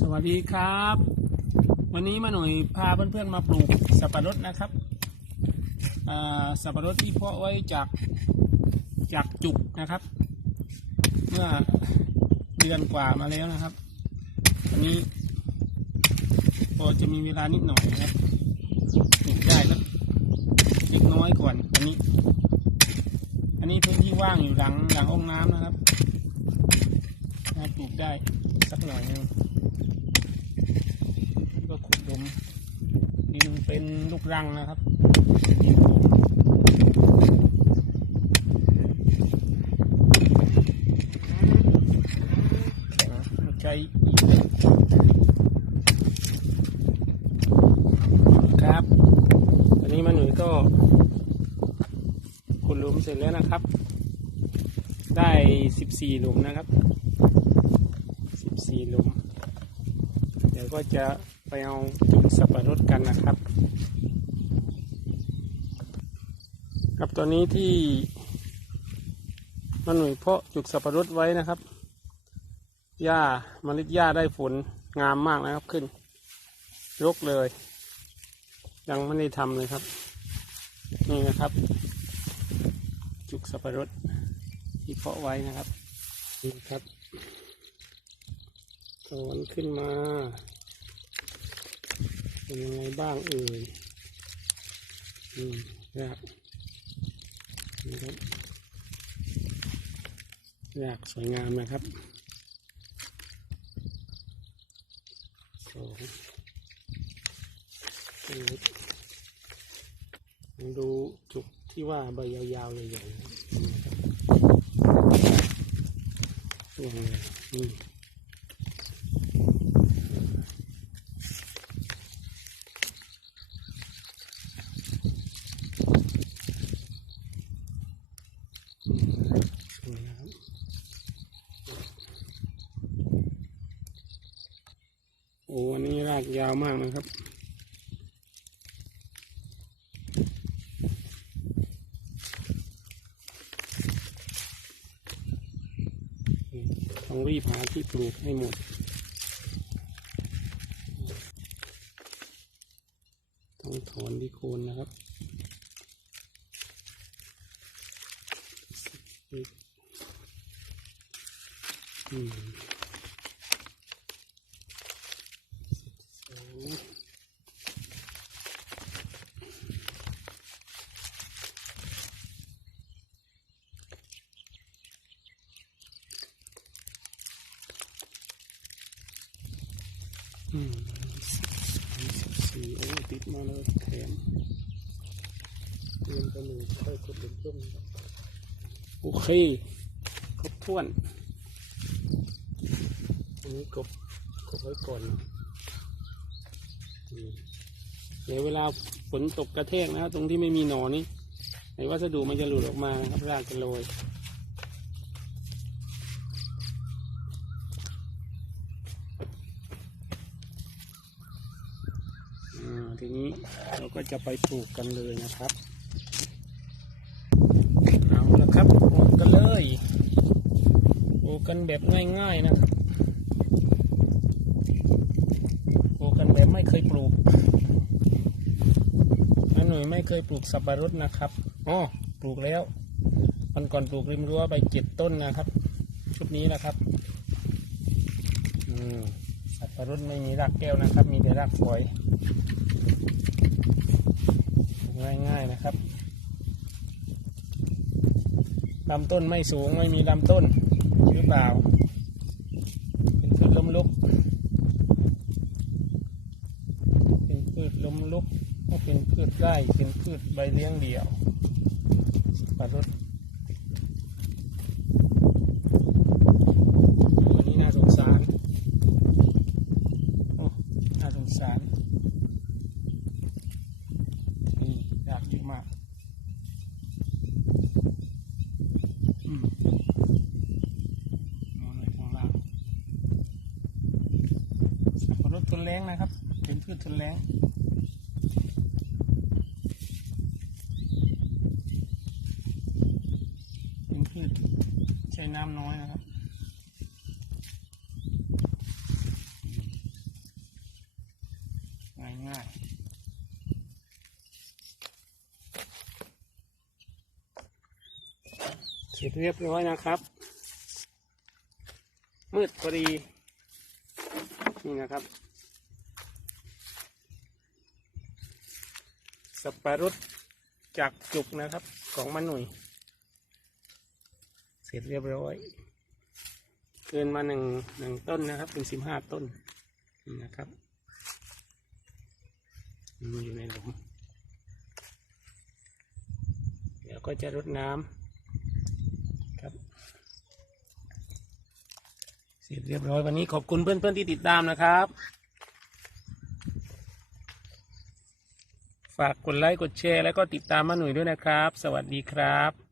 สวัสดีครับ วันนี้มาหน่อยพาเพื่อนๆมาปลูกสับปะรดนะครับสับปะรดที่เพาะไว้จากจากจุกนะครับ เมื่อเดือนกว่ามาแล้วนะครับวันนี้พอจะมีเวลานิดหน่อยนะครับปลูกได้แล้วเล็กน้อยก่อนอันนี้ อันนี้พื้นที่ว่างอยู่หลังหลังองน้ำนะครับนะครับปลูกได้สักหน่อยนึง ลุ่มดินเป็นลูกรังนะครับใจอีกครับตอนนี้มาหนุ่ยก็ขุดหลุมเสร็จแล้วนะครับ ได้สิบสี่หลุมนะครับสิบสี่หลุม เดี๋ยวก็จะ ไปเอาจุกสับปะรดกันนะครับ ครับตอนนี้ที่มันหนุ่ยเพาะจุกสับปะรดไว้นะครับหญ้าเมล็ดหญ้าได้ฝนงามมากนะครับขึ้นรกเลย ยังไม่ได้ทำเลยครับ นี่นะครับ จุกสับปะรดที่เพาะไว้นะครับนี่ครับถอนขึ้นมา เป็นยังไงบ้างเอ่ยอืมยากนี่ครับยากสวยงามนะครับสองสี่ลอดูจุกที่ว่าใบยาวๆใหญ่ๆนะครับช่วนี่ นะครับโอ้อันนี้รากยาวมากนะครับ ต้องรีบหาที่ปลูกให้หมด ต้องถอนที่โคนนะครับอืมสิบสองอืม สิบสามสิบสี่โอ้ติดมาเลยแถมเรียนไปหนึ่งค่อยกดลงเพิ่มนะครับโอเคครบถ้วนอันนี้กบกบไว้ก่อนอืมเดี๋ยวเวลาฝนตกกระแทกนะครับตรงที่ไม่มีหนอนนี่ในวัสดุมันจะหลุดออกมานะครับรากจะโรยอ่า ทีนี้เราก็จะไปปลูกกันเลยนะครับ เอาละครับปลูกกันเลยปลูกกันแบบง่ายๆนะครับปลูกกันแบบไม่เคยปลูกน้าหนุ่ยไม่เคยปลูกสับปะรดนะครับอ๋อปลูกแล้วมันก่อนปลูกริมรั้วไปเจ็ดต้นนะครับ ชุดนี้นะครับอืมสับปะรดไม่มีรากแก้วนะครับ มีแต่รากฝอย นะครับลำต้นไม่สูงไม่มีลำต้นหรือเปล่า เป็นพืชล้มลุก เป็นพืชล้มลุกก็เป็นพืชไร่เป็นพืชใบเลี้ยงเดี่ยวสับปะรดอันนี้น่าสงสารโอ้น่าสงสารนี่อยากเยอะมากอืมนอนเลยข้างล่างสับปะรดท นะครับ เป็นพืชทนแรงเป็นพืชใช้น้ำน้อยนะครับง่ายเสร็จเรียบร้อยนะครับ มืดพอดีนี่นะครับ สับปะรดจากจุกนะครับ ของมันหน่ยเสร็จเรียบร้อย เกินมาหนึ่งหนึ่งต้นนะครับเป็นสิบห้าต้นนี่นะครับมันอยู่ในหลุมเดี๋ยวก็จะรดน้ำครับ เสร็จเรียบร้อยวันนี้ขอบคุณเพื่อนๆที่ติดตามนะครับ ฝากกดไลค์กดแชร์ แล้วก็ติดตามมาหน่อยด้วยนะครับ สวัสดีครับ